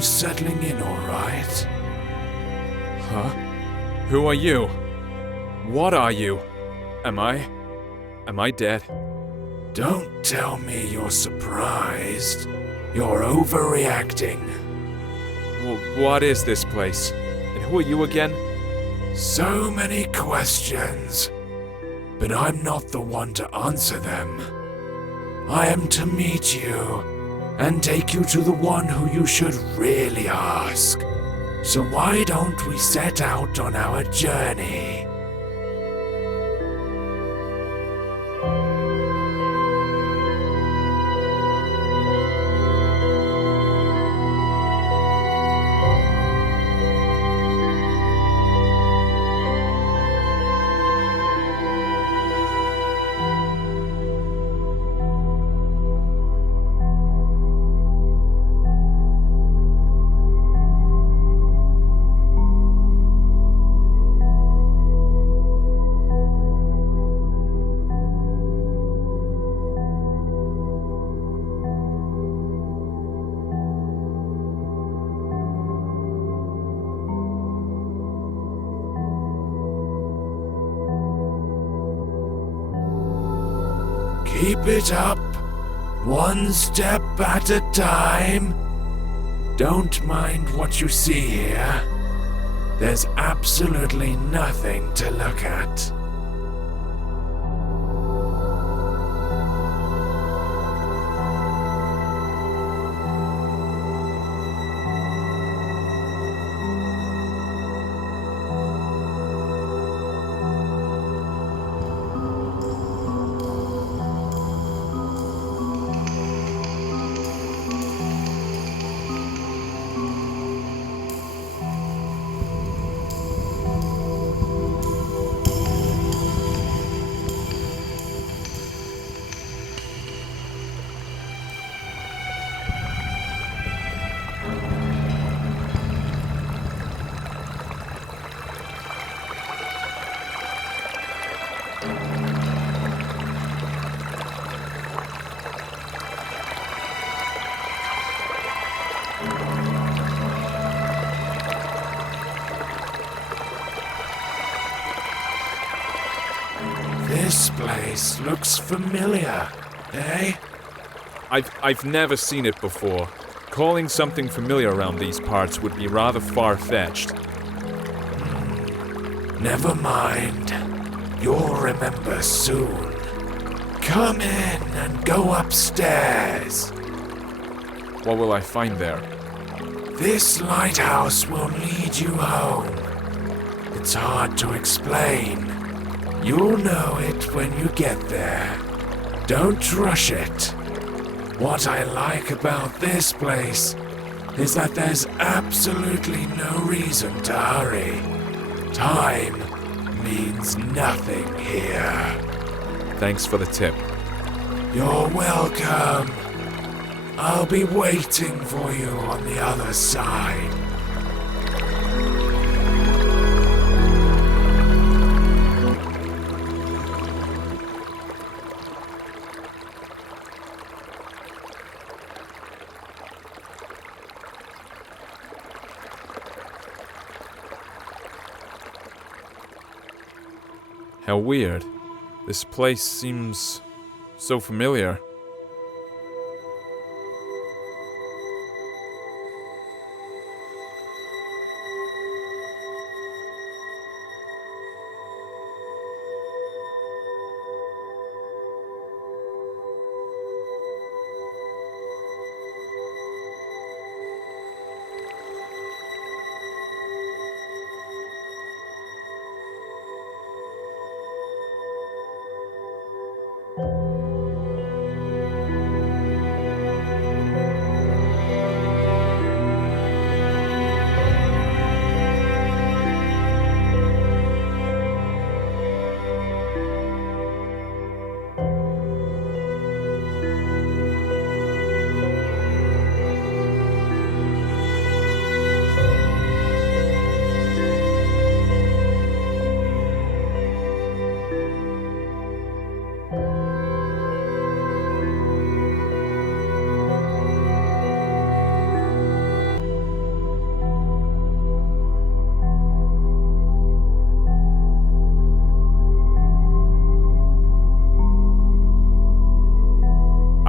you settling in all right? Huh? Who are you? What are you? Am I dead? Don't tell me you're surprised. You're overreacting. What is this place? And who are you again? So many questions, but I'm not the one to answer them. I am to meet you and take you to the one who you should really ask. So why don't we set out on our journey? Keep it up, one step at a time. Don't mind what you see here. There's absolutely nothing to look at. This place looks familiar, eh? I've never seen it before. Calling something familiar around these parts would be rather far-fetched. Never mind. You'll remember soon. Come in and go upstairs. What will I find there? This lighthouse will lead you home. It's hard to explain. You'll know it when you get there. Don't rush it. What I like about this place is that there's absolutely no reason to hurry. Time means nothing here. Thanks for the tip. You're welcome. I'll be waiting for you on the other side. How weird. This place seems so familiar.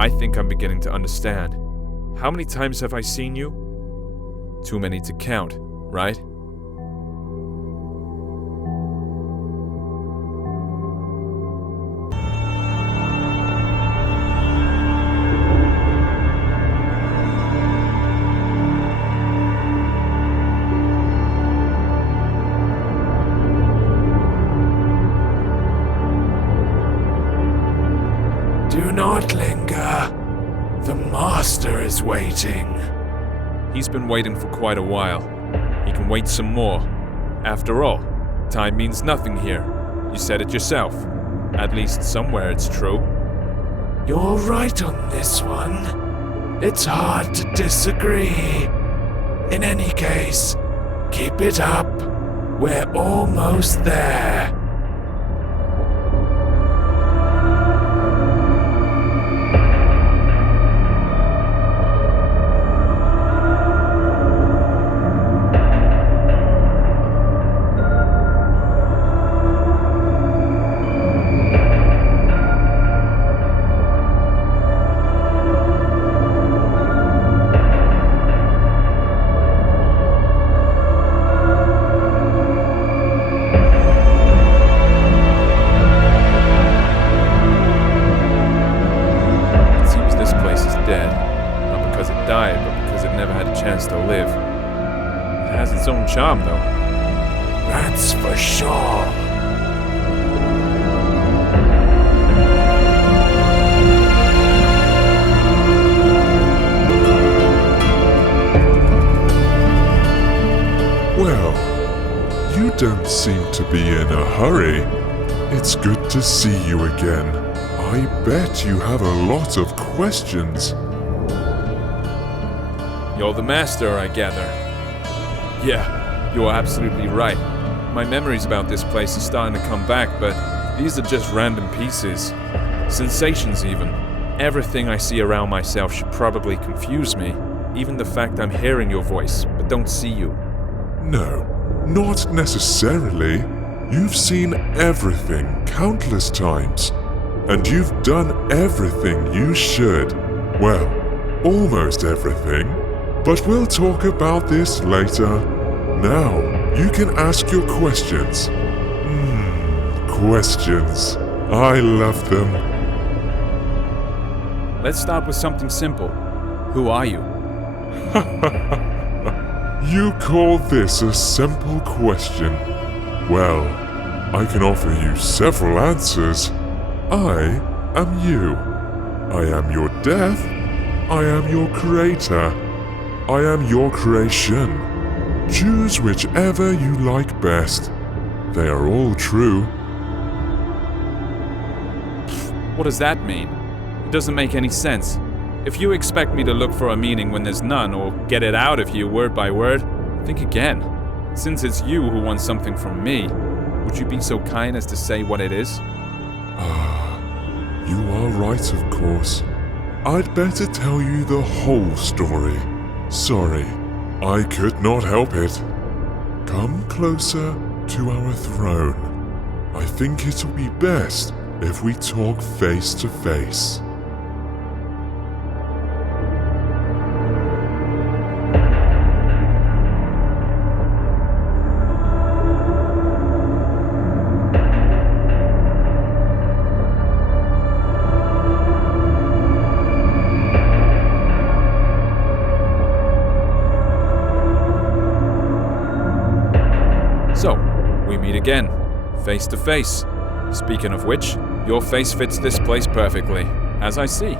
I think I'm beginning to understand. How many times have I seen you? Too many to count, right? Do not linger. The master is waiting. He's been waiting for quite a while. He can wait some more. After all, time means nothing here. You said it yourself. At least somewhere it's true. You're right on this one. It's hard to disagree. In any case, keep it up. We're almost there. Its own charm, though. That's for sure. Well, you don't seem to be in a hurry. It's good to see you again. I bet you have a lot of questions. You're the master, I gather. Yeah, you're absolutely right. My memories about this place are starting to come back, but these are just random pieces. Sensations, even. Everything I see around myself should probably confuse me. Even the fact I'm hearing your voice, but don't see you. No, not necessarily. You've seen everything countless times. And you've done everything you should. Well, almost everything. But we'll talk about this later. Now, you can ask your questions. Questions. I love them. Let's start with something simple. Who are you? You call this a simple question? Well, I can offer you several answers. I am you. I am your death. I am your creator. I am your creation. Choose whichever you like best. They are all true. What does that mean? It doesn't make any sense. If you expect me to look for a meaning when there's none, or get it out of you word by word, think again. Since it's you who wants something from me, would you be so kind as to say what it is? You are right, of course. I'd better tell you the whole story. Sorry, I could not help it. Come closer to our throne. I think it'll be best if we talk face to face. So, we meet again, face to face. Speaking of which, your face fits this place perfectly, as I see.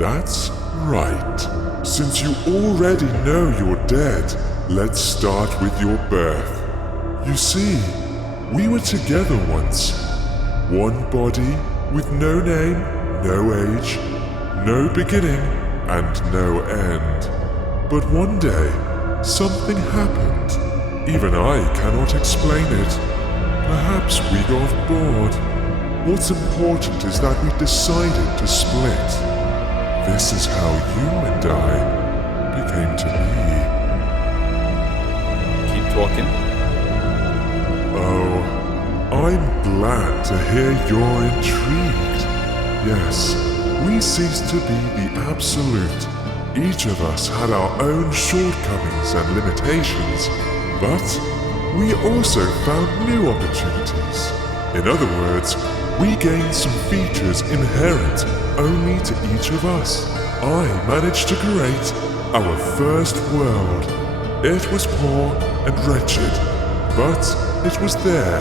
That's right. Since you already know you're dead, let's start with your birth. You see, we were together once. One body with no name, no age, no beginning, and no end. But one day, something happened. Even I cannot explain it. Perhaps we got bored. What's important is that we decided to split. This is how you and I became to be. Keep talking. Oh, I'm glad to hear you're intrigued. Yes, we ceased to be the absolute. Each of us had our own shortcomings and limitations, but we also found new opportunities. In other words, we gained some features inherent only to each of us. I managed to create our first world. It was poor and wretched, but it was there.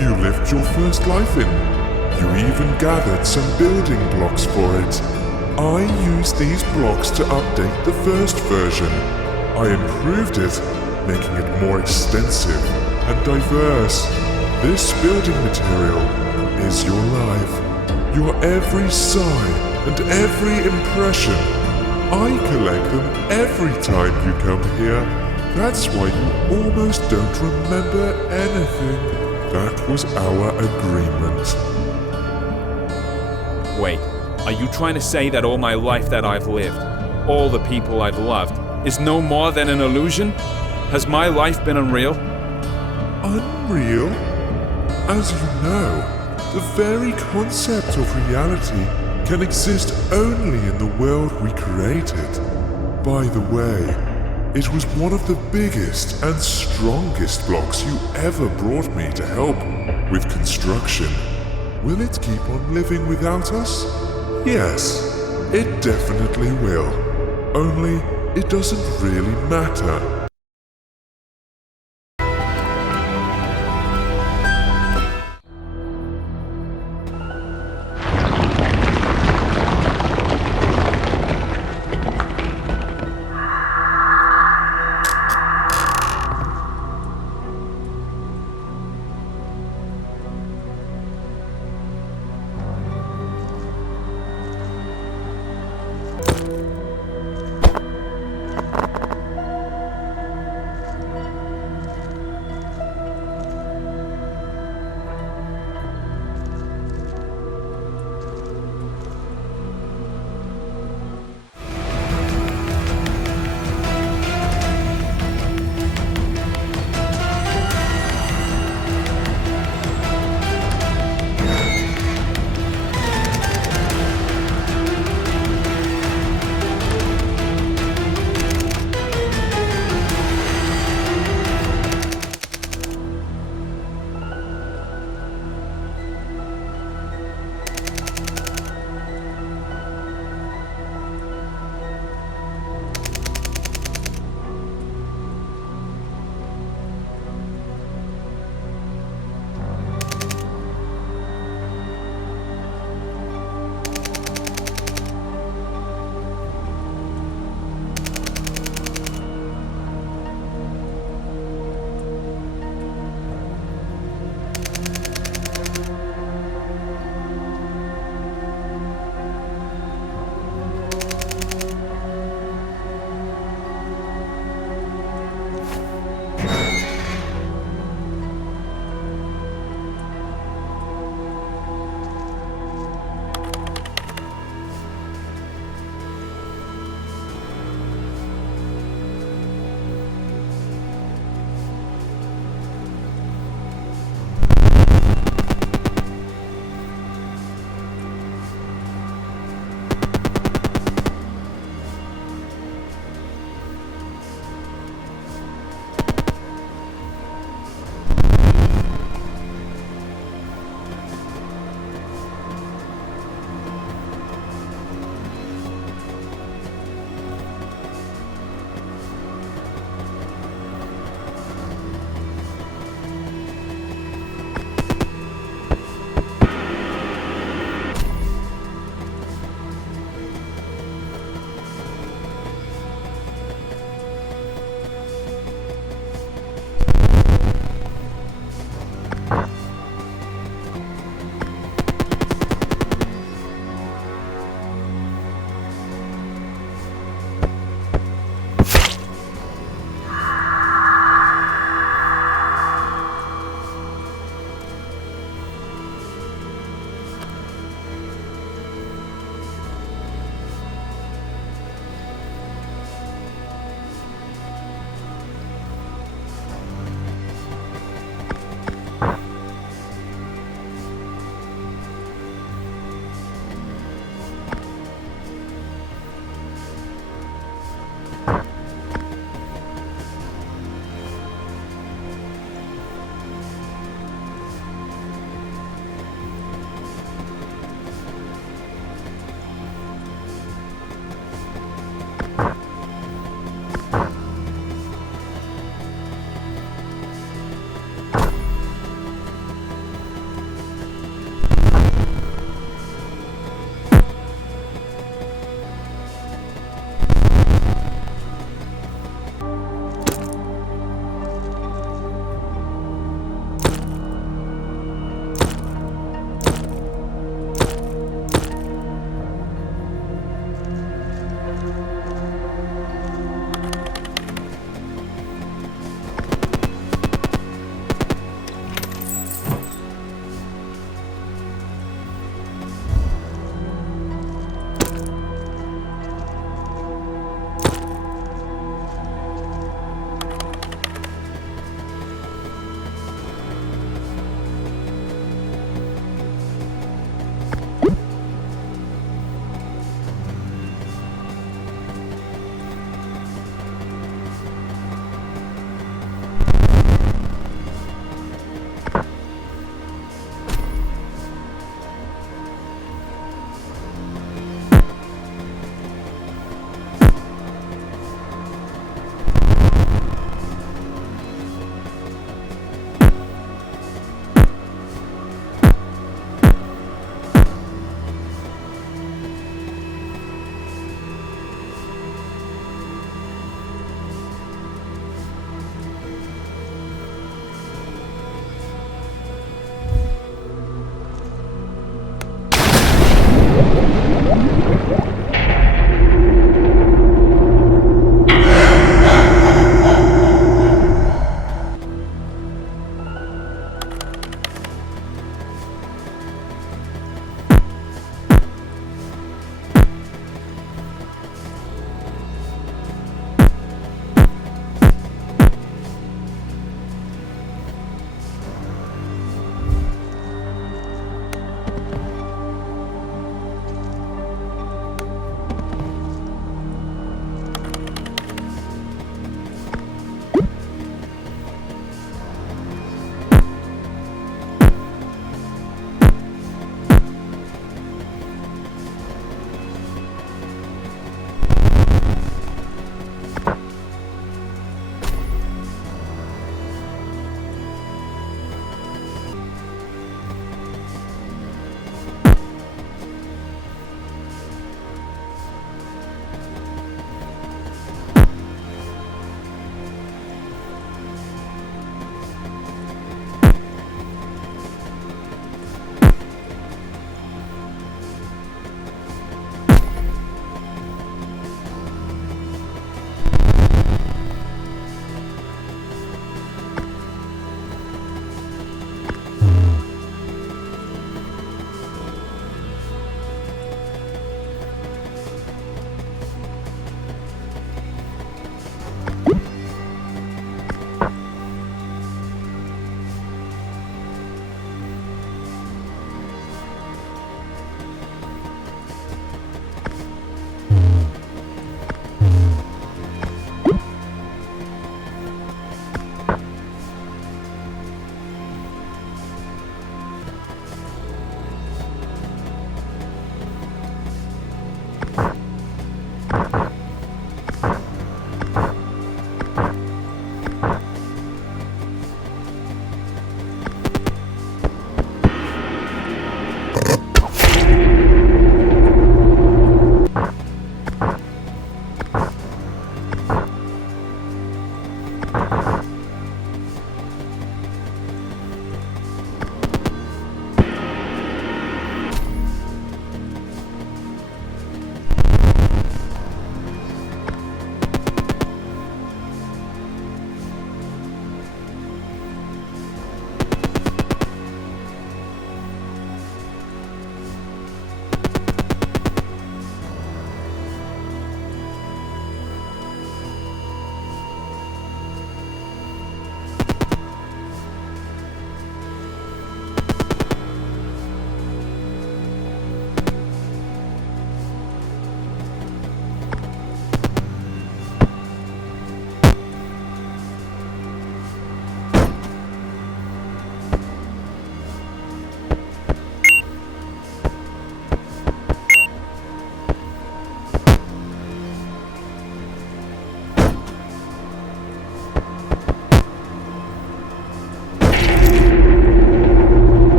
You lived your first life in. You even gathered some building blocks for it. I used these blocks to update the first version. I improved it, making it more extensive and diverse. This building material is your life, your every sigh and every impression. I collect them every time you come here. That's why you almost don't remember anything. That was our agreement. Wait, are you trying to say that all my life that I've lived, all the people I've loved, is no more than an illusion? Has my life been unreal? Unreal? As you know, the very concept of reality can exist only in the world we created. By the way, it was one of the biggest and strongest blocks you ever brought me to help with construction. Will it keep on living without us? Yes, it definitely will. Only it doesn't really matter.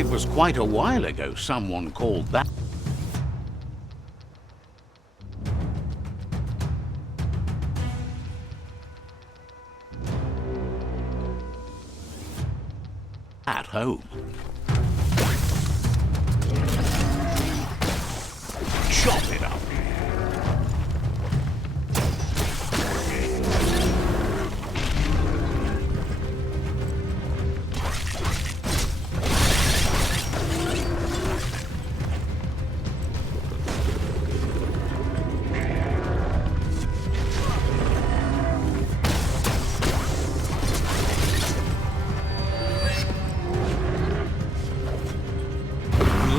It was quite a while ago someone called that at home. Chop it up.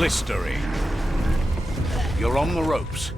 Blistering. You're on the ropes.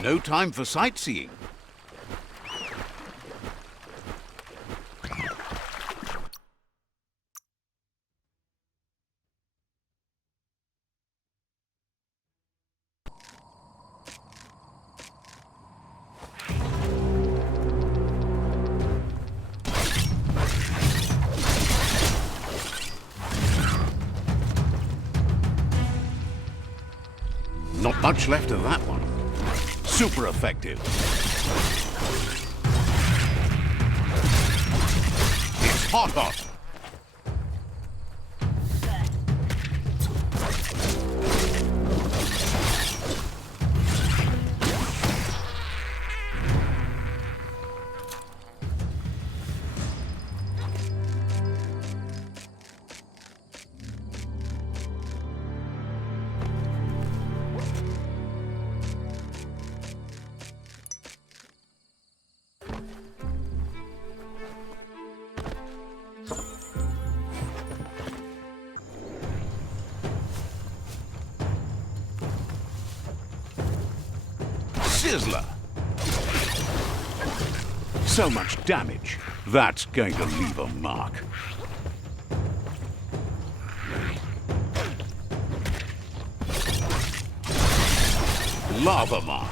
No time for sightseeing. Not much left of that one. Super effective. It's Hot hot. Sizzler! So much damage. That's going to leave a mark. Lava mark.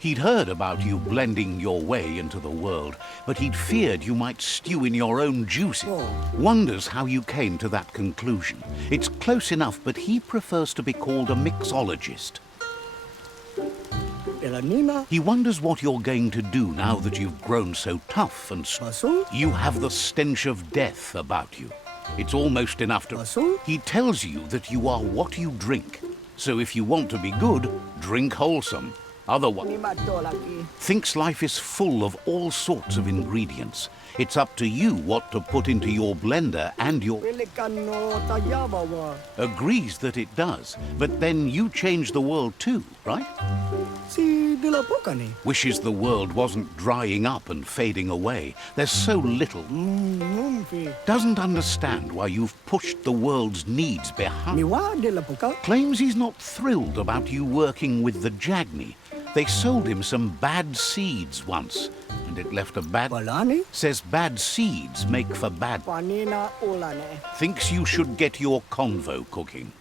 He'd heard about you blending your way into the world, but he'd feared you might stew in your own juices. Wonders how you came to that conclusion. It's close enough, but he prefers to be called a mixologist. He wonders what you're going to do now that you've grown so tough and you have the stench of death about you. It's almost enough to... He tells you that you are what you drink. So if you want to be good, drink wholesome. Otherwise, thinks life is full of all sorts of ingredients. It's up to you what to put into your blender and your... Agrees that it does, but then you change the world too, right? Wishes the world wasn't drying up and fading away. There's so little. Doesn't understand why you've pushed the world's needs behind. Claims he's not thrilled about you working with the Jagni. They sold him some bad seeds once, and it left a bad... Says bad seeds make for bad... Thinks you should get your convo cooking.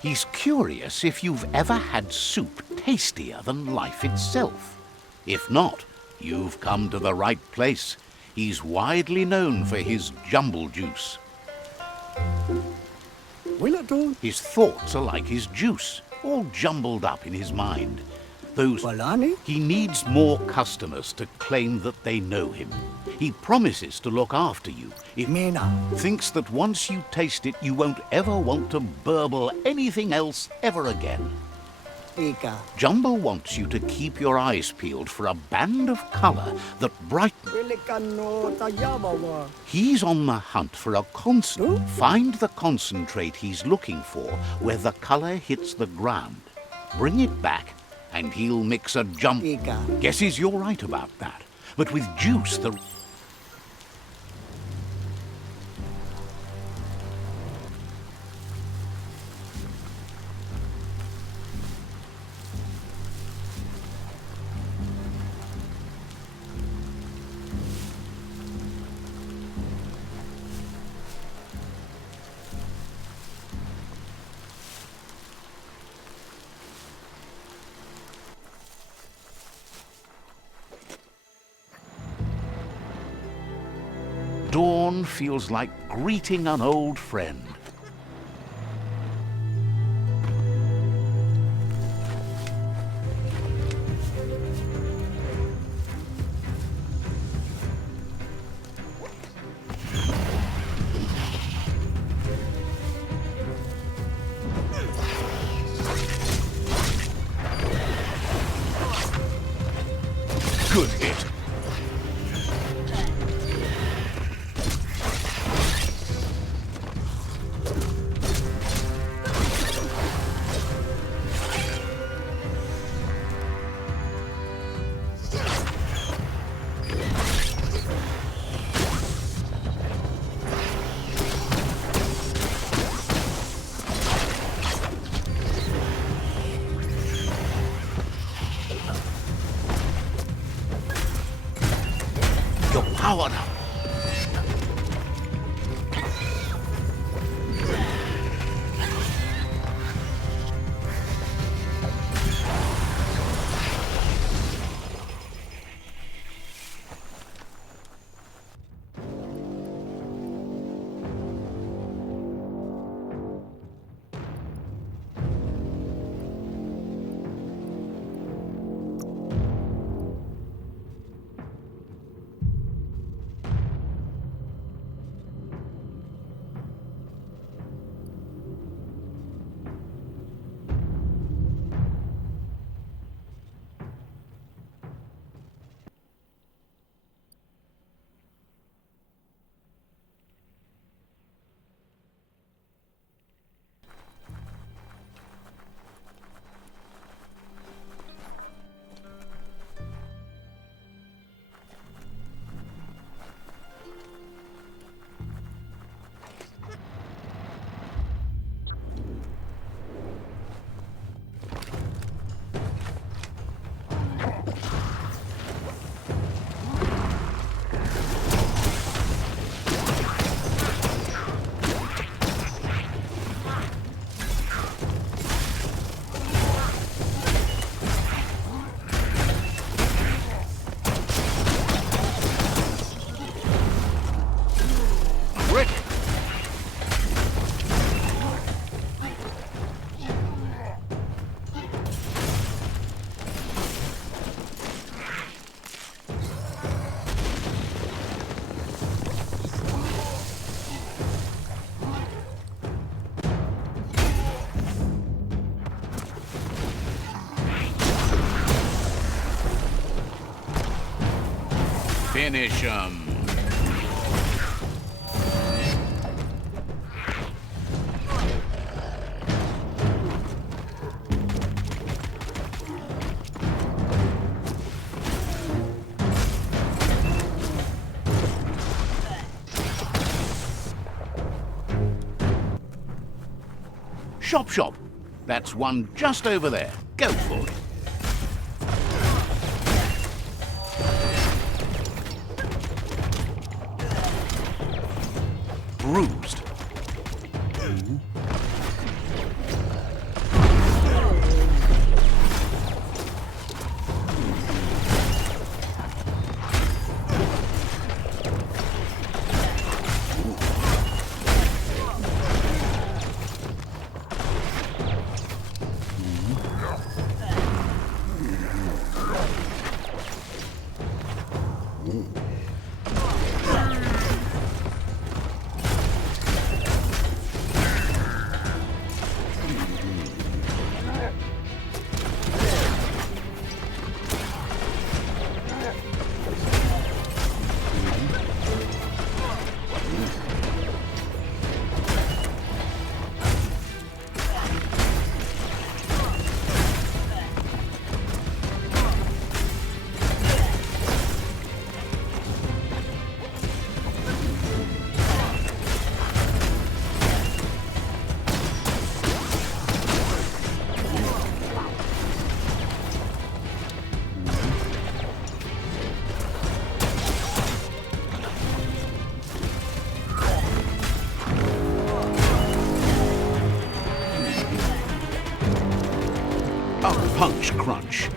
He's curious if you've ever had soup tastier than life itself. If not, you've come to the right place. He's widely known for his jumble juice. His thoughts are like his juice, all jumbled up in his mind. He needs more customers to claim that they know him. He promises to look after you. Thinks that once you taste it, you won't ever want to burble anything else ever again. Jumbo wants you to keep your eyes peeled for a band of colour that brightens. He's on the hunt for a concentrate. Find the concentrate he's looking for where the colour hits the ground. Bring it back and he'll mix a jump. Guesses you're right about that. But with juice, the... Dawn feels like greeting an old friend. Good hit. You're powered up. Finish 'em. Shop. That's one just over there. Go for it. Bruised. Punch crunch.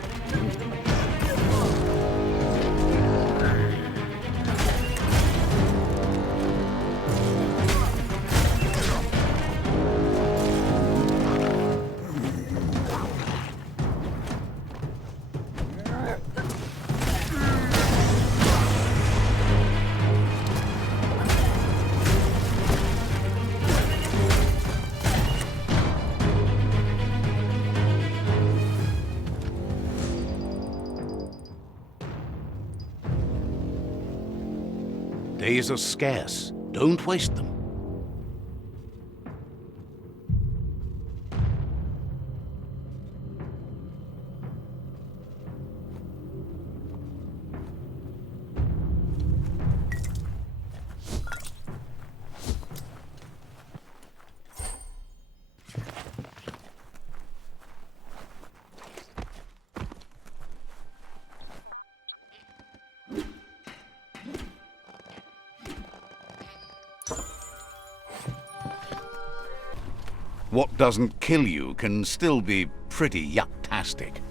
Days are scarce. Don't waste them. What doesn't kill you can still be pretty yucktastic.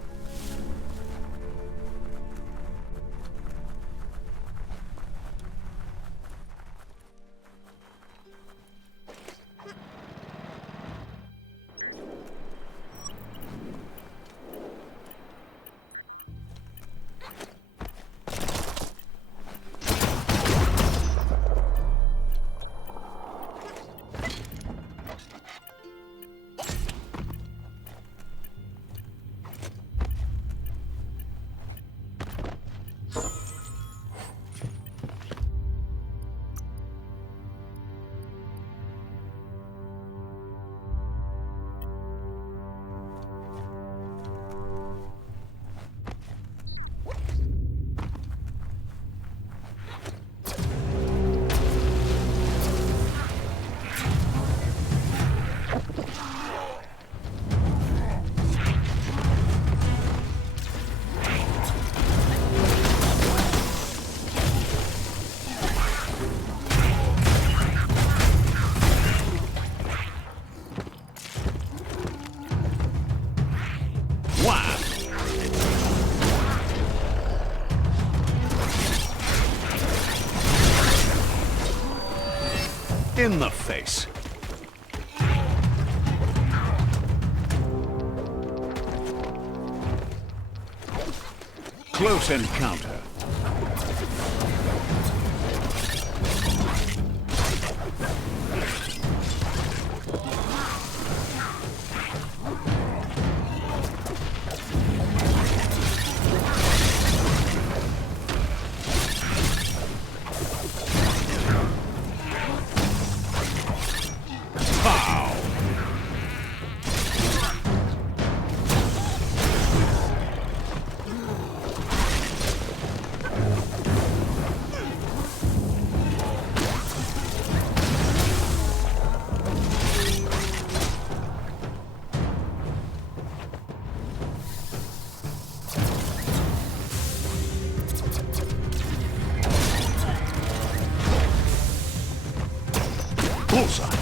In the face. Close encounter. Bullseye.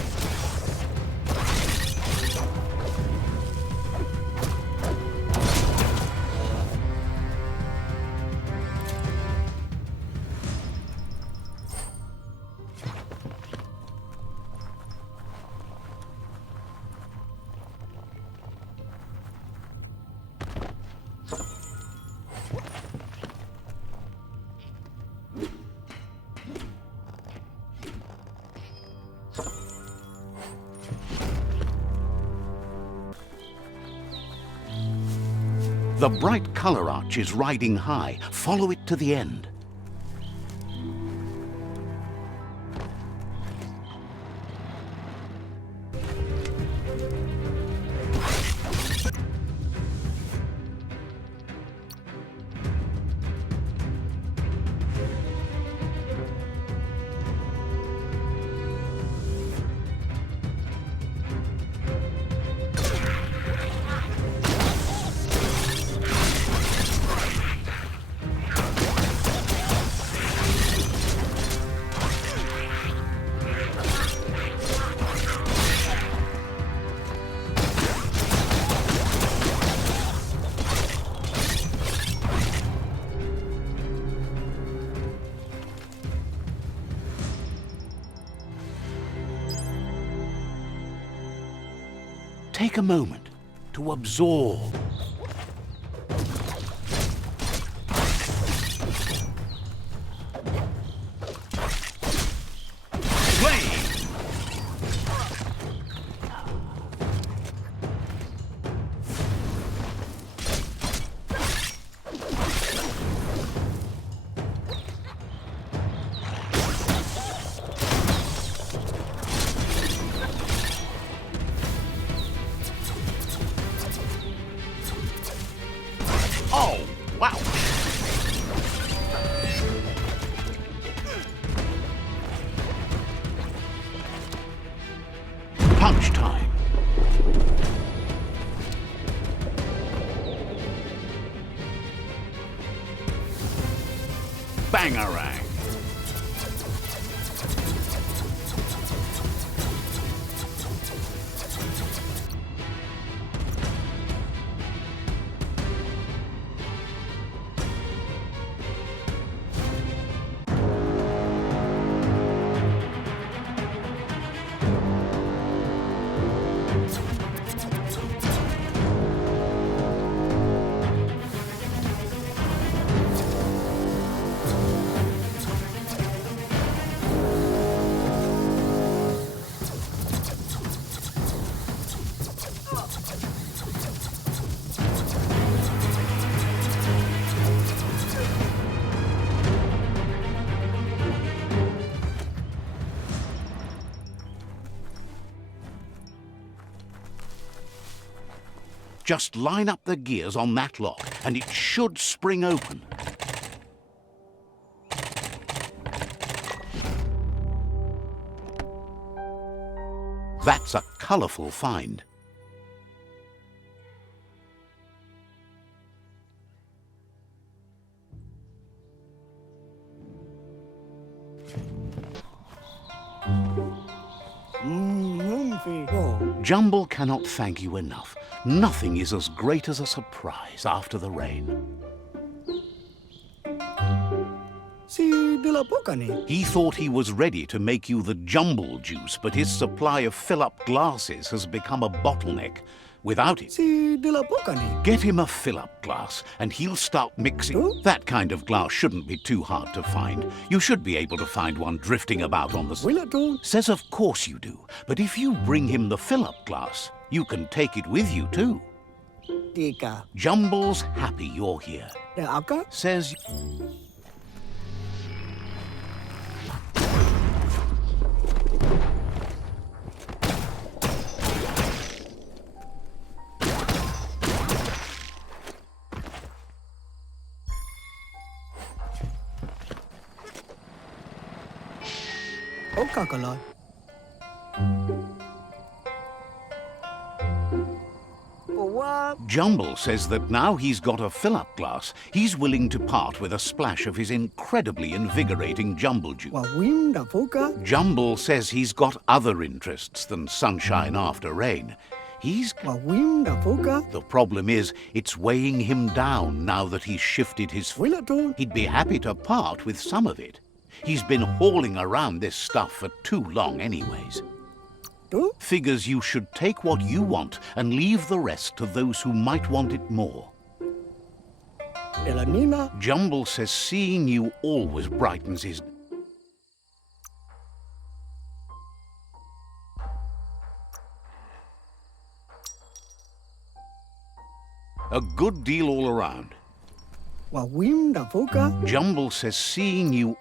The bright color arch is riding high. Follow it to the end. Take a moment to absorb. Oh, wow! Punch time. Bangarang. Just line up the gears on that lock and it should spring open. That's a colourful find. Jumble cannot thank you enough. Nothing is as great as a surprise after the rain. He thought he was ready to make you the jumble juice, but his supply of fill-up glasses has become a bottleneck. Without it, get him a fill-up glass and he'll start mixing. That kind of glass shouldn't be too hard to find. You should be able to find one drifting about on the... Says of course you do, but if you bring him the fill-up glass, you can take it with you too. Jumble's happy you're here. Says... Jumble says that now he's got a fill-up glass, he's willing to part with a splash of his incredibly invigorating jumble juice. Jumble says he's got other interests than sunshine after rain. The problem is, it's weighing him down now that he's shifted his... He'd be happy to part with some of it. He's been hauling around this stuff for too long anyways. Figures you should take what you want and leave the rest to those who might want it more. Jumble says seeing you always brightens his... A good deal all around. Jumble says seeing you